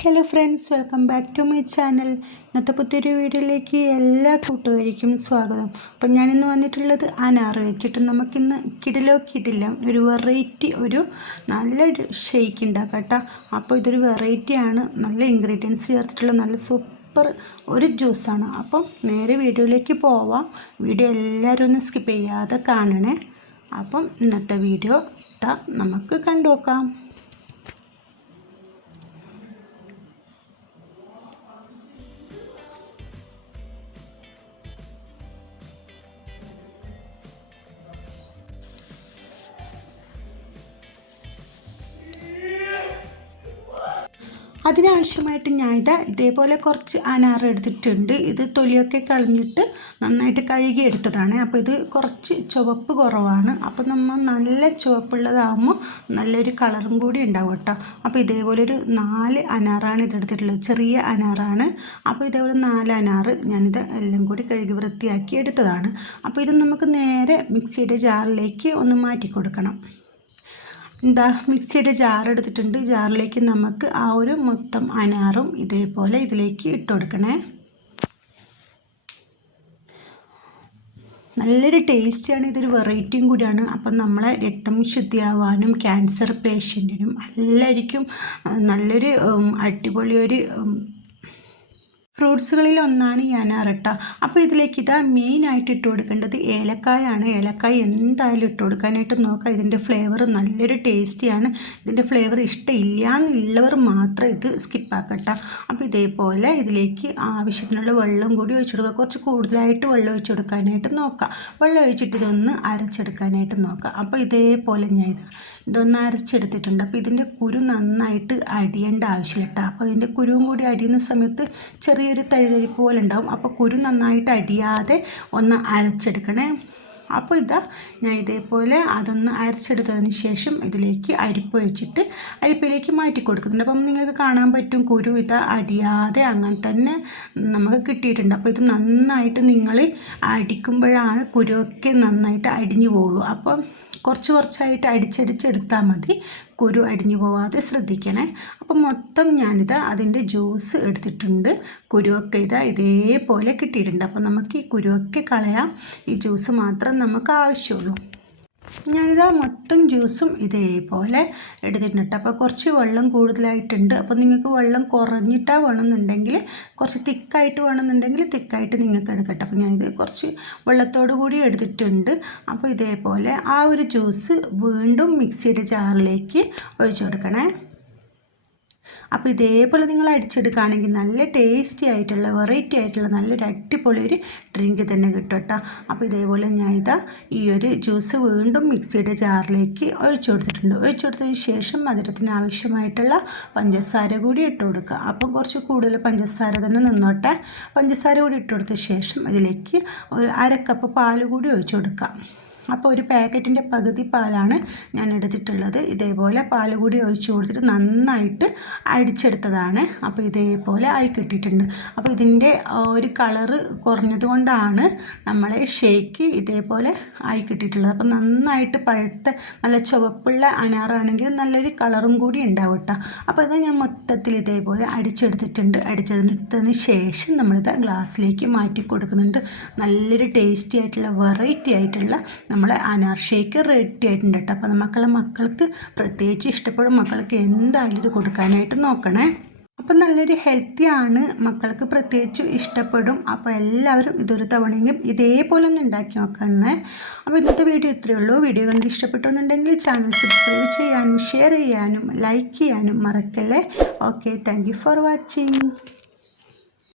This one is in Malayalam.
Hello friends welcome back to my channel ഇന്നത്തെ പുതിയൊരു വീഡിയോയിലേക്ക് എല്ലാ കൂട്ടുകാരിക്കും സ്വാഗതം. അപ്പം ഞാനിന്ന് വന്നിട്ടുള്ളത് അനാറ് വെച്ചിട്ട് നമുക്കിന്ന് കിടിലോ കിടില്ല ഒരു വെറൈറ്റി ഒരു നല്ലൊരു ഷെയ്ക്ക് ഉണ്ടാക്കാം കേട്ടോ അപ്പോൾ ഇതൊരു വെറൈറ്റിയാണ് നല്ല ഇൻഗ്രീഡിയൻസ് ചേർത്തിട്ടുള്ള നല്ല സൂപ്പർ ഒരു ജ്യൂസാണ് അപ്പം നേരെ വീഡിയോയിലേക്ക് പോവാം. വീഡിയോ എല്ലാവരും ഒന്ന് സ്കിപ്പ് ചെയ്യാതെ കാണണേ. അപ്പം ഇന്നത്തെ വീഡിയോ ഇതാ നമുക്ക് കണ്ടു അതിനാവശ്യമായിട്ട് ഞാൻ ഇതാ ഇതേപോലെ കുറച്ച് അനാർ എടുത്തിട്ടുണ്ട്. ഇത് തൊലിയൊക്കെ കളഞ്ഞിട്ട് നന്നായിട്ട് കഴുകി എടുത്തതാണ് അപ്പോൾ ഇത് കുറച്ച് ചുവപ്പ് കുറവാണ്. അപ്പോൾ നമ്മൾ നല്ല ചുവപ്പുള്ളതാകുമ്പോൾ നല്ലൊരു കളറും കൂടി ഉണ്ടാവും കേട്ടോ. അപ്പോൾ ഇതേപോലെ ഒരു നാല് അനാറാണ് ഇതെടുത്തിട്ടുള്ളത് ചെറിയ അനാറാണ്. അപ്പോൾ ഇതേപോലെ നാല് അനാറ് ഞാനിത് എല്ലാം കൂടി കഴുകി വൃത്തിയാക്കി എടുത്തതാണ്. അപ്പോൾ ഇത് നമുക്ക് നേരെ മിക്സിയുടെ ജാറിലേക്ക് ഒന്ന് മാറ്റി കൊടുക്കണം. എന്താ മിക്സിയുടെ ജാറെടുത്തിട്ടുണ്ട് ജാറിലേക്ക് നമുക്ക് ആ ഒരു മൊത്തം അനാറും ഇതേപോലെ ഇതിലേക്ക് ഇട്ട് കൊടുക്കണേ. നല്ലൊരു ടേസ്റ്റിയാണ് ഇതൊരു വെറൈറ്റിയും കൂടിയാണ്. അപ്പം നമ്മളെ രക്തം ശുദ്ധിയാവാനും ക്യാൻസർ പേഷ്യന്റിനും എല്ലാവർക്കും നല്ലൊരു അടിപൊളി ഒരു ഫ്രൂട്ട്സുകളിൽ ഒന്നാണ് അനാറട്ട. അപ്പോൾ ഇതിലേക്ക് ഇതാ മെയിനായിട്ട് ഇട്ട് കൊടുക്കേണ്ടത് ഏലക്കായാണ്. ഏലക്കായ എന്തായാലും ഇട്ട് കൊടുക്കാനായിട്ട് നോക്കാം. ഇതിന്റെ ഫ്ലേവർ നല്ലൊരു ടേസ്റ്റിയാണ് ഇതിന്റെ ഫ്ലേവർ ഇഷ്ടമില്ല എന്നുള്ളവർ മാത്രം ഇത് സ്കിപ്പാക്കട്ട അപ്പോൾ ഇതേപോലെ ഇതിലേക്ക് ആവശ്യത്തിനുള്ള വെള്ളം കൂടി ഒഴിച്ചു കൊടുക്കുക. കുറച്ച് കൂടുതലായിട്ട് വെള്ളം ഒഴിച്ചു കൊടുക്കാനായിട്ട് നോക്കാം. വെള്ളം ഒഴിച്ചിട്ട് ഇതൊന്ന് അരച്ചെടുക്കാനായിട്ട് നോക്കാം. അപ്പോൾ ഇതേപോലെ ഞാൻ ഇത് ഇതൊന്ന് അരച്ചെടുത്തിട്ടുണ്ട്. അപ്പോൾ ഇതിന്റെ കുരു നന്നായിട്ട് അടിയേണ്ട ആവശ്യമില്ല കേട്ടോ. അപ്പോൾ ഇതിന്റെ കുരുവും കൂടി അടിയുന്ന സമയത്ത് ചെറിയൊരു തരിതരിപ്പ് പോലെ ഉണ്ടാവും. അപ്പോൾ കുരു നന്നായിട്ട് അടിയാതെ ഒന്ന് അരച്ചെടുക്കണേ. അപ്പോൾ ഇതാ ഞാൻ ഇതേപോലെ അതൊന്ന് അരച്ചെടുത്തതിന് ശേഷം ഇതിലേക്ക് അരിപ്പ് വെച്ചിട്ട് അരിപ്പിലേക്ക് മാറ്റി കൊടുക്കുന്നുണ്ട്. അപ്പം നിങ്ങൾക്ക് കാണാൻ പറ്റും കുരു ഇത് അടിയാതെ അങ്ങനെ തന്നെ നമുക്ക് കിട്ടിയിട്ടുണ്ട്. അപ്പോൾ ഇത് നന്നായിട്ട് നിങ്ങൾ അടിക്കുമ്പോഴാണ് കുരുവൊക്കെ നന്നായിട്ട് അടിഞ്ഞു പോകുള്ളൂ. അപ്പം കുറച്ച് കുറച്ചായിട്ട് അടിച്ചടിച്ചെടുത്താൽ മതി. കുരു അടിഞ്ഞു പോവാതെ ശ്രദ്ധിക്കണേ. അപ്പം മൊത്തം ഞാനിത് അതിന്റെ ജ്യൂസ് എടുത്തിട്ടുണ്ട്. കുരുവൊക്കെ ഇതാ ഇതേപോലെ കിട്ടിയിട്ടുണ്ട്. അപ്പോൾ നമുക്ക് ഈ കുരുവൊക്കെ കളയാം. ഈ ജ്യൂസ് മാത്രം നമുക്ക് ആവശ്യമുള്ളൂ. ഞാനിതാ മൊത്തം ജ്യൂസും ഇതേപോലെ എടുത്തിട്ടുണ്ട്. അപ്പോൾ കുറച്ച് വെള്ളം കൂടുതലായിട്ടുണ്ട്. അപ്പോൾ നിങ്ങൾക്ക് വെള്ളം കുറഞ്ഞിട്ടാണ് വേണമെന്നുണ്ടെങ്കിൽ കുറച്ച് തിക്കായിട്ട് വേണമെന്നുണ്ടെങ്കിൽ തിക്കായിട്ട് നിങ്ങൾക്ക് എടുക്കട്ടെ. അപ്പോൾ ഞാനിത് കുറച്ച് വെള്ളത്തോടു കൂടി എടുത്തിട്ടുണ്ട്. അപ്പോൾ ഇതേപോലെ ആ ഒരു ജ്യൂസ് വീണ്ടും മിക്സിയുടെ ജാറിലേക്ക് ഒഴിച്ചു കൊടുക്കണേ. അപ്പോൾ ഇതേപോലെ നിങ്ങൾ അടിച്ചെടുക്കുകയാണെങ്കിൽ നല്ല ടേസ്റ്റി ആയിട്ടുള്ള വെറൈറ്റി ആയിട്ടുള്ള നല്ലൊരു അടിപൊളി ഒരു ഡ്രിങ്ക് തന്നെ കിട്ടും കേട്ടോ. അപ്പോൾ ഇതേപോലെ ഞാൻ ഇതാ ഈ ഒരു ജ്യൂസ് വീണ്ടും മിക്സിയുടെ ജാറിലേക്ക് ഒഴിച്ചു കൊടുത്തിട്ടുണ്ട്. ഒഴിച്ചു കൊടുത്തതിന് ശേഷം മധുരത്തിന് ആവശ്യമായിട്ടുള്ള പഞ്ചസാര കൂടി ഇട്ട് കൊടുക്കുക. അപ്പം കുറച്ച് കൂടുതൽ പഞ്ചസാര തന്നെ നിന്നോട്ടെ. പഞ്ചസാര കൂടി ഇട്ട് കൊടുത്ത ശേഷം ഇതിലേക്ക് ഒരു അരക്കപ്പ് പാൽ കൂടി ഒഴിച്ചു കൊടുക്കുക. അപ്പോൾ ഒരു പാക്കറ്റിന്റെ പകുതി പാലാണ് ഞാൻ എടുത്തിട്ടുള്ളത്. ഇതേപോലെ പാൽ കൂടി ഒഴിച്ച് കൊടുത്തിട്ട് നന്നായിട്ട് അടിച്ചെടുത്തതാണ്. അപ്പോൾ ഇതേപോലെ ആയി കിട്ടിയിട്ടുണ്ട്. അപ്പോൾ ഇതിന്റെ ഒരു കളറ് കുറഞ്ഞത് കൊണ്ടാണ് നമ്മളെ ഷേക്ക് ഇതേപോലെ ആയി കിട്ടിയിട്ടുള്ളത്. അപ്പോൾ നന്നായിട്ട് പഴുത്ത നല്ല ചുവപ്പുള്ള അനാറാണെങ്കിൽ നല്ലൊരു കളറും കൂടി ഉണ്ടാവും കേട്ടോ അപ്പോൾ ഇത് ഞാൻ മൊത്തത്തിൽ ഇതേപോലെ അടിച്ചെടുത്തിട്ടുണ്ട്. അടിച്ചെടുത്തതിന് ശേഷം നമ്മളിത് ഗ്ലാസ്സിലേക്ക് മാറ്റി കൊടുക്കുന്നുണ്ട്. നല്ലൊരു ടേസ്റ്റി ആയിട്ടുള്ള വെറൈറ്റി ആയിട്ടുള്ള നമ്മളെ അനാർ ഷേക്ക് റെഡി ആയിട്ടുണ്ട്. കേട്ടോ അപ്പോൾ മക്കളെ മക്കൾക്ക് പ്രത്യേകിച്ച് ഇഷ്ടപ്പെടും. മക്കൾക്ക് എന്തായാലും ഇത് കൊടുക്കാനായിട്ട് നോക്കണേ. അപ്പം നല്ലൊരു ഹെൽത്തി ആണ്. മക്കൾക്ക് പ്രത്യേകിച്ച് ഇഷ്ടപ്പെടും. അപ്പോൾ എല്ലാവരും ഇതൊരു തവണയെങ്കിലും ഇതേപോലെ ഒന്ന് ഉണ്ടാക്കി നോക്കണേ. അപ്പോൾ ഇന്നത്തെ വീഡിയോ ഇത്രയേ ഉള്ളൂ. വീഡിയോ കണ്ട് ഇഷ്ടപ്പെട്ടുണ്ടെങ്കിൽ ചാനൽ സബ്സ്ക്രൈബ് ചെയ്യാനും ഷെയർ ചെയ്യാനും ലൈക്ക് ചെയ്യാനും മറക്കല്ലേ? Okay thank for watching